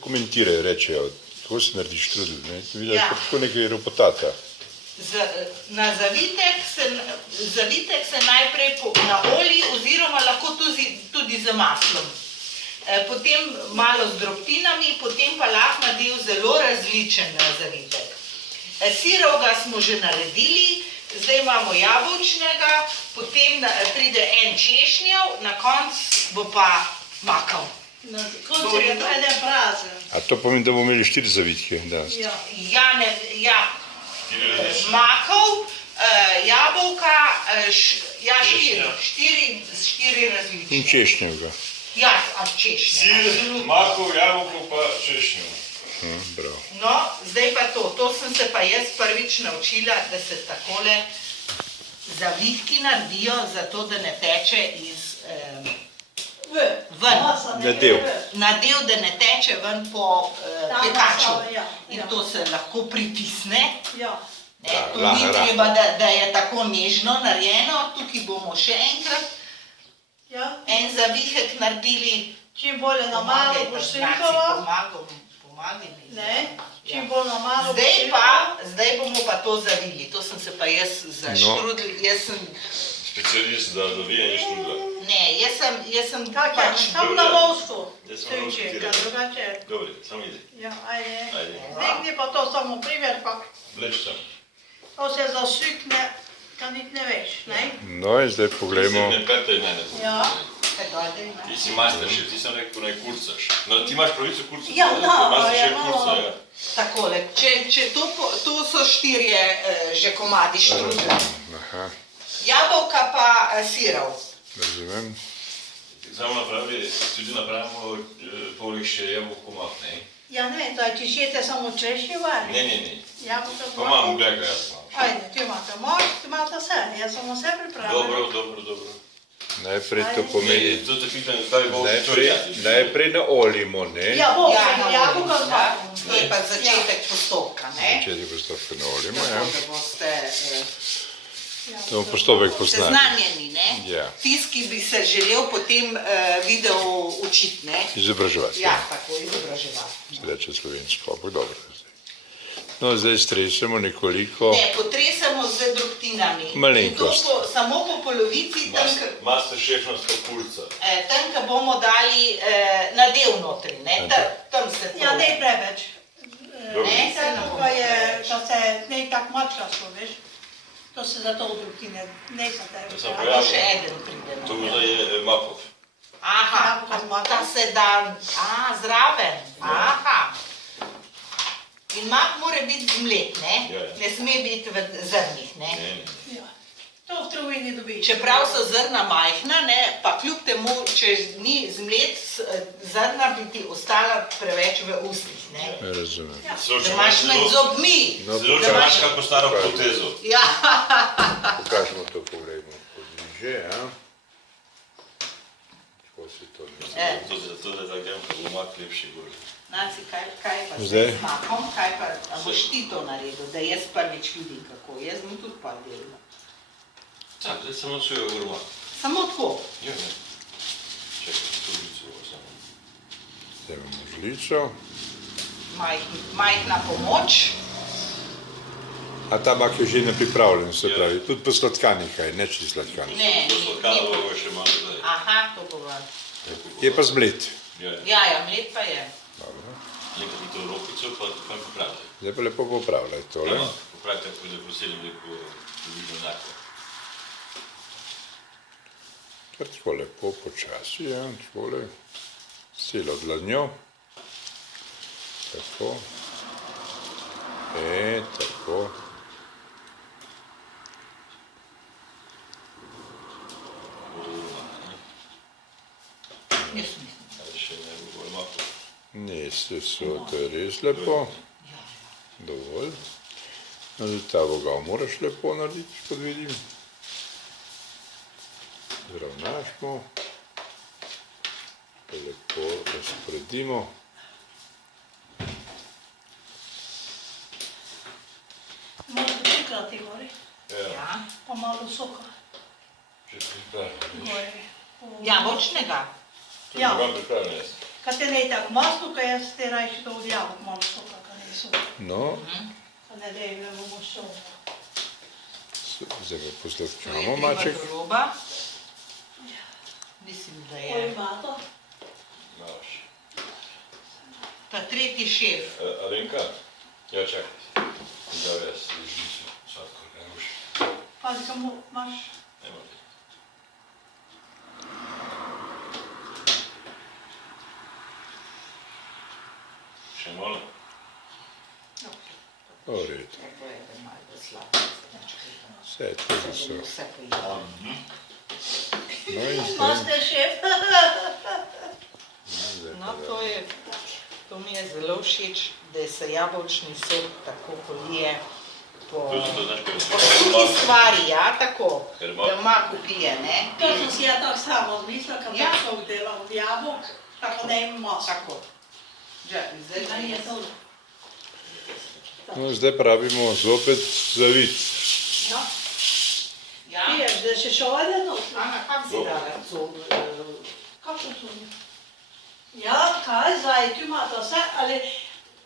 Komentirajo, rečejo, kako se naredi štrudel, ne? Vidiš, tako nekaj ropotata. Na zavitek se najprej na olji oziroma lahko tudi z maslom. Potem malo z drobtinami, potem pa lahko nadev zelo različen zavitek. Sirovega smo že naredili, zdaj imamo jabolčnega, potem pride en češnjev, na koncu bo pa makal. Na koncu je pa eden prazen. A to pomeni, da bomo imeli 4 zavitke danes? Makov, jabolka, 4 različne. In češnjevega. Ja, češnjev. Sir, makov, jabolko pa češnjev. Bravo. No, zdaj pa to. To sem se pa jaz prvič naučila, da se takole zavitki naredijo, zato da ne teče iz ven. Nadev, da ne teče ven po pekaču. In to se lahko pritisne. To ni treba, da je tako nežno narejeno. Tukaj bomo še enkrat en zavihek naredili. Čim bolje na malo boš slikala. Čim bolj na malo boš slikala. Zdaj bomo pa to zavili. To sem se pa jaz zaštrudila. Specialist za zavijanje štrudla. Ne, jaz sem pač... Tam na lovstvu. Drugače. Dobre, samo ide. Ja, ajde. Zdaj pa to samo primer, pa... Vleč sem. To se zasvikne, da nič ne veš, ne? No in zdaj pogledamo. Kaj te je mene? Ja. Ti si masterchef, ti sem rekel, naj kurcaš. No, ti imaš pravico kurcati. Ja, no, Masterchef kurca, ja. Takole, to so 4 že komadi štrudla. Jabolka pa sirov. Razumem. Samo napravili, tudi napravimo poleg še jabolko mak, ne? Ja ne, da če šete samo češnjeva? Ne. Jabolka Pa imam bega, jaz imam. Ajde, ti imate moč, ti imate vse, jaz sem vse pripravila. Dobro. Najprej to pomeni... To te pitam, kaj bo čorjati. Najprej naoljimo, ne? Ja, jabolka z makom. To je pa začetek postopka, ne? Začetek postopka naoljimo, ja. Tako da boste Da bomo postopek poznali. seznanjeni, ne? Ja. Tisti, ki bi se želel potem video učiti, ne? Izobraževati. Ja, tako, izobraževati. Se reče slovensko, ampak dobro. No, zdaj stresemo nekoliko. Ne, potresemo z drobtinami. Malenkost. In to samo po polovici, Masterchefnovska kurca. tam, ko bomo dali nadev notri, ne? Tam se to... Ja, ne preveč. Ne, To je, da se ne tako mačkasto, veš. To se zato drugine, ne se tebe. To še eden pride. To zdaj je makov. Aha, ta se da... zraven. Aha. In mak mora biti zmlet, ne? Ne sme biti v zrnih, ne? Ja. To v trgovini dobiš. Čeprav so zrna majhna, ne? Pa kljub temu, če ni zmlet, zrna bi ti ostala preveč v ustih, ne? Razumem. Da imaš med zobmi. Zelo če imaš kako staro protezo. Ja. Pokažemo to, pogledamo bliže, ja. Tako se to ne zdi. To je tako, da bo mak lepši gor. Naci, kaj pa Zdaj? s makom, a boš ti to naredil, da jaz prvič vidim kako, jaz bom tudi pa delala. Tak, zdaj samo sujo gor mak. Samo tako. Ja, ne. Čekaj, tu žlico samo. Zdaj imamo žlico. Majhna pomoč. A ta mak je že nepripravljen, se pravi. Tudi po sladkanih, kaj, ne čisto sladkanih. Ne, To sladkano bo še malo zdaj. Aha, to bova. Je pa zmlet. Ja, mlet pa je. Dobro. Nekaj mi to rokico, pa popravite. Zdaj pa lepo popravljaj tole. Popravite, ako da poselim lepo približno enako. Kar tako lepo počasi, ja, takole. S celo dlanjo. Tako. Tako. Jaz mislim. Ali še ne bo bolj mako. Neste so, to je res lepo. Dovolj. No, zdaj ta vogal moraš lepo narediti, kot vidim. Zravnašmo. Lepo razporedimo. Malo prikrati gori, Ja. pa malo soka. Če pripravljam. Gori. Jabolčnega. To je vam pripravljam jaz. Kad te ne tako masno, kaj jaz te rajši to od jabolk malo soka, kaj ne so. No, Kaj ne dej, ne bomo šel. zdaj ga To je posladkamo, treba Maček. do roba. Mislim, da Koli je ima to? Znaš. ta tretji šef. Alenka? Ja, čakaj. Zdaj jaz žlico sladkor, kaj boš? Pazi, kam imaš? Nema ti. Še malo? V redu. Tako je, da je malo bolj slabo. Vse je to za so. Vse pojedamo. No in zdaj, Master šef. No, to mi je zelo všeč, da se jabolčni sok tako polije po To so to, znaš, kaj po vsaki stvari, ja, tako, Ker ima- da ima kopije, ne? To sem si ja tako samo odmislila, kad Ja. sem šel delal od jabolk, tako da imam masno. Tako. Ja, zdaj Kaj je jaz- to? no, zdaj pravimo zopet zavit. Ja. Ja? Piješ, da še šole nosi. Ana, kam si dala zob? Kako to? Ja, kaj zdaj, tu imate vse, ali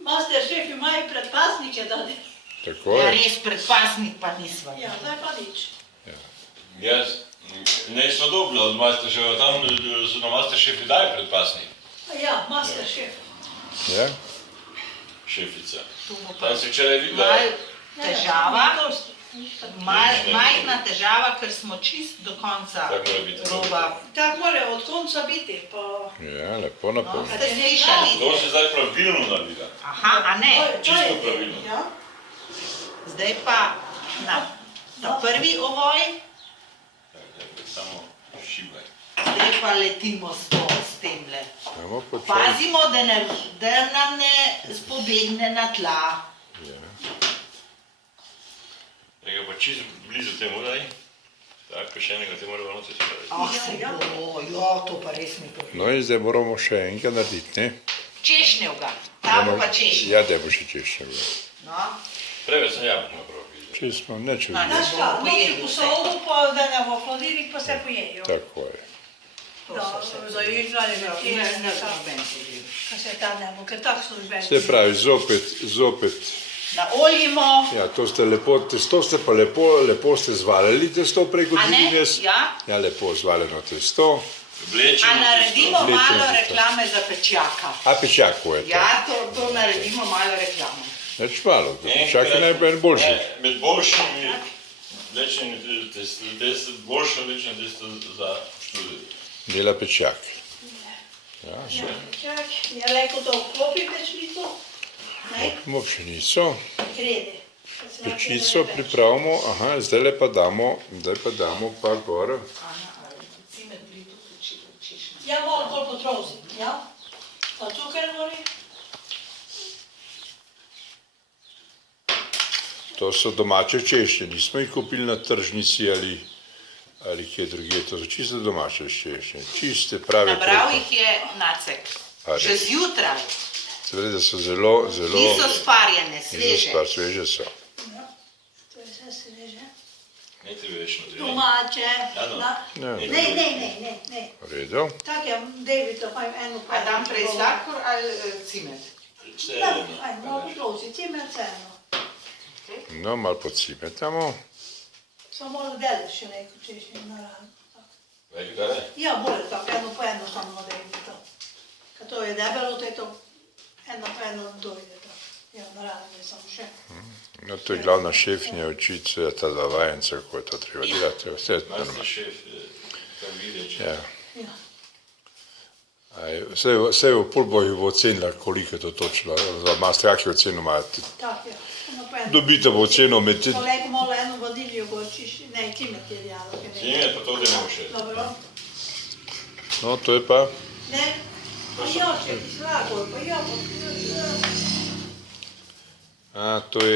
master šef imajo predpasnike, da ne? Tako Ja, je. res predpasnik pa nisva. Ja, zdaj pa nič. Jaz nisem dobila od Masterchefa, tam so na Masterchefu dali predpasnik. Ja, master šef. Ja? Šefica. Tu bo pa Tam si včeraj videla. malo težava, Nič tako. majhna težava, ker smo čist do konca Tako mora biti. roba. Tako mora od konca biti, pa... Ja, lepo napolno. Ste slišali? To si zdaj pravilno naredila. Aha, a ne. Čisto pravilno. Ja, Zdaj pa na ta prvi ovoj, Samo šibaj. zdaj pa letimo s temle. Samo počasi. Pazimo, da nam ne spobegne na tla. Ja. Nekaj pa čisto blizu temu daj. Tako, še enega te moramo noci spraviti. Ah, se bo, jo, to pa res mi bo. No in zdaj moramo še enkrat narediti, ne? Češnjevga, ta bo pa češnjev. Ja, da bo še češče. No, Preveč sem jabolk napravil. Če smo neče A, videli. znaš kaj, noči po solu, pa da ne bo hladilnik, pa se pojejo. Tako je. to Da, so se za izvali Ne, večer, ne, noben problem. kaj se ta ne bo, ker tako so žveli. Se pravi, zopet. Naoljimo, Ja, to ste lepo, testo ste pa lepo ste zvalili testo preko a ne? Divines. Ja. Ja, lepo zvaljeno testo. Vlečemo. A naredimo Vlečemo malo tisto. reklame za pečaka. A pečakujete? Ja, to naredimo malo reklame. Neč malo, pečak je najboljši. Med boljšimi vlečenimi testi, boljše vlečenje testa za študij. Dela pečak. Ja, Ja, čak, je rekel, da vklopi pečnico, ne, Imamo pšenico, krede. pečico pripravimo, aha, zdaj pa damo pa gor. Ana, ali cimet bili tu češnje? Ja, malo bolj potrozi, ja. Pa cukor gori. To so domače češnje, nismo jih kupili na tržnici ali kje drugje, to so čisto domače češnje, čiste prave Nabral krepke. jih je Nacek. A res? Še zjutraj. Seveda, da so zelo Niso sparjene, sveže. sveže so. Ja, to je vse sveže. Ne ti več notri. Domače. Ano. na- Ne. Ne. V redu. Tak je, David, da imam eno A dam prej sladkor ali cimet? Da, aj, malo potrozi, cimet vseeno. No, malo pocimetamo. Samo malo delež še neko češnje naravno. Vegetare? Ja, bolje tako, eno po eno samo David to. Kad to je debelo, to je to eno po eno dojde to. Ja, naravno je samo še. No, to je glavna šefnja očica, ta dva vajenca, kako je to treba delati. Vse je normalno. Masterchef, tam videče. Ja. Ja. Vse v pol boju bo ocenila, koliko je to točno. Za masterjaki oceno imajo. Tak je, eno po eno. Dobite bo oceno med Kolego malo eno vaniljo gočiš, ne, cimet je djalo. Cimet pa to da ne še. Dobro. No, to je pa. Ne, pa još je slagor, pa ja, A, to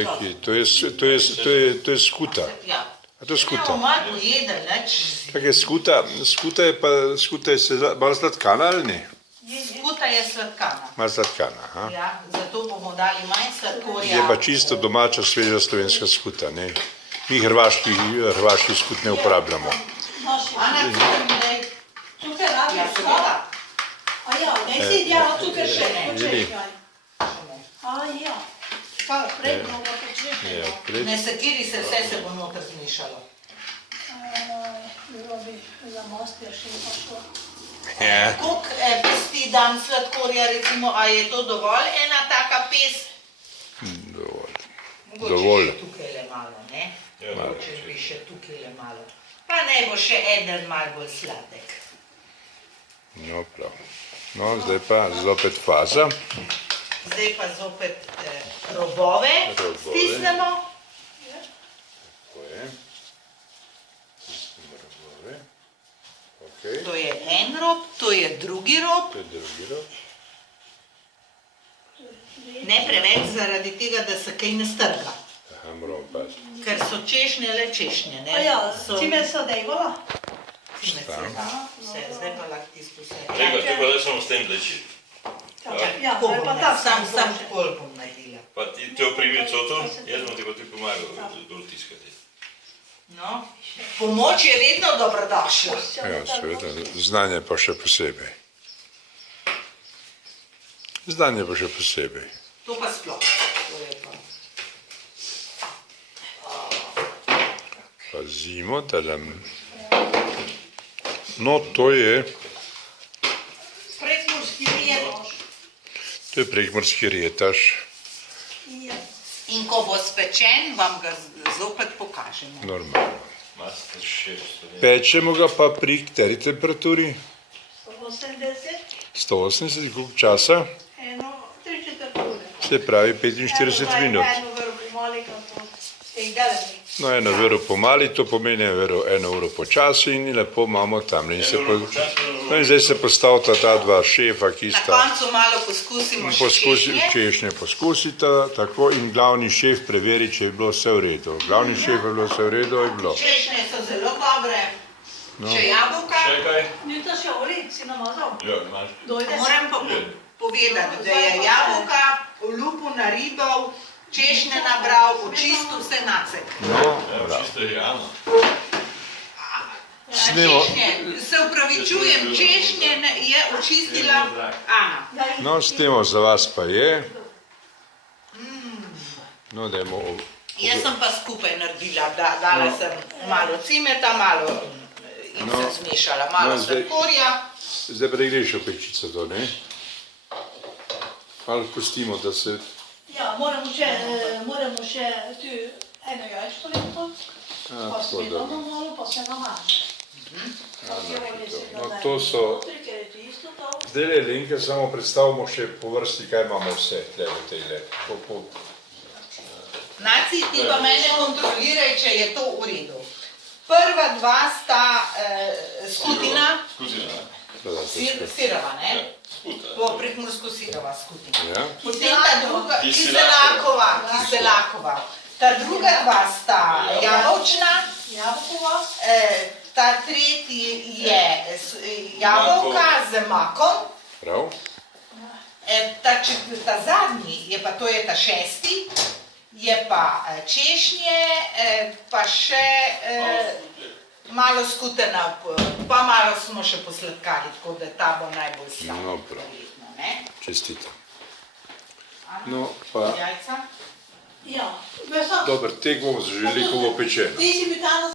je skuta. Ja. A to je skuta. Imamo malo pojedel, neč. Kak je skuta? Skuta je malo sladkana ali ne? Skuta je sladkana. Malo sladkana, aha. Ja, zato bomo dali manj sladkorja. Je pa čisto domača, sveža slovenska skuta, ne? Mi hrvaški skut ne uporabljamo. Nosi. Ana, cimet mi daj. Tukaj Ja, rabiš, seveda. A ja, ne si djela tukaj še ne, počekaj. Še ne. A ja. Kaj, predno ga počekaj. Ja, pred, Ne sekiri se, vse se bo noter zmišalo. Bilo bi za master še pa šlo. ja. Koliko pesti dam sladkorja, recimo, a je to dovolj ena taka pest? Dovolj. Mogoče Dovolj. še tukaj le malo, ne? Ja, Mogoče bi še tukaj le malo. Pa naj bo še eden malo bolj sladek. No, prav. No, zdaj pa zopet faza. Zdaj pa zopet robove stisnemo. Tako je. Stisnemo robove. Okay. To je en rob, to je drugi rob. To je drugi rob. Ne preveč zaradi tega, da se kaj ne strga. Aha, moramo paziti. Ker so češnje le češnje, ne? A ja, So- cime so dejvala? Cime se da. Vse, zdaj pa lahko tisto vse. Rego, ti pa da samo s tem leči. Ja, Tako to je bom pa naredila, tako. sam pol bom naredila. Pa ti te oprimi coto, jaz bom ti pa ti pomagal dol tiskati. No, pomoč je vedno dobrodošla. Ja, seveda. Znanje pa še posebej. Znanje pa še posebej. To pa sploh. To je pa. Pazimo, da nam... No, to je Prekmurski riječ. To je prekmurski rjetaš. Ja. In ko bo spečen, vam ga zopet pokažemo. Normalno. Master chef, Pečemo ga pa pri kateri temperaturi? 80, 180, koliko časa? eno, 3/4 ure. Se pravi 45 minut. Eno vrhu malika po teh delami. No, eno uro pomali, to pomeni eno uro počasi in lepo imamo tam. In, no, in zdaj se postavita ta dva šefa, ki Na sta koncu malo poskusimo še češnje. češnje poskusita, tako in glavni šef preveri, če je bilo vse v redu. Glavni šef je bilo vse v redu, je bilo. Češnje so zelo dobre. No. Še jabolka. Še kaj? Ni to še olej, si namazal? Ja, imaš. Dojde Moram pa povedati, da je jabolka olupil, naribal, češnje nabral, očistil vse nacek. No, Ja, bravo. čisto je Ana. Snemo. Češnje, se upravičujem, češnje je očistila Ana. No, s temo za vas pa je. No, dajmo. Jaz sem pa skupaj naredila, dala sem malo cimeta, malo in No. sem zmešala, malo No, zdaj- sladkorja. Zdaj pa greš v pečico to, ne? Ali pustimo, da se... Ja, moramo še tu eno jajčko lepo, pa tako smetano dobro. malo, pa se namaže. No, to so- Ker je čisto to. Zdaj, Lenka, samo predstavimo še po vrsti, kaj imamo vse tle v tej le. Naci, ti pa mene kontroliraj, če je to v redu. Prva dva sta skutina, Skutina, ne? sirova, Ja, ne? skuta. Po prekmursko sirova skutina. Ja? Potem ta druga, Kiselakova. kiselakova. Ta druga dva sta jabolčna, Jabolkova, ta tretji je jabolka z makom, Prav? ta zadnji je pa, to je ta šesti, je pa češnje, pa še malo skutena, pa malo smo še posladkali, tako da ta bo najbolj slaba. No, prav. verjetno, ne? Čestitam. No, pa... Jajca. ja. Veš, Dober, tek bomo zaželi, ko bo pečeno. ti si mi ta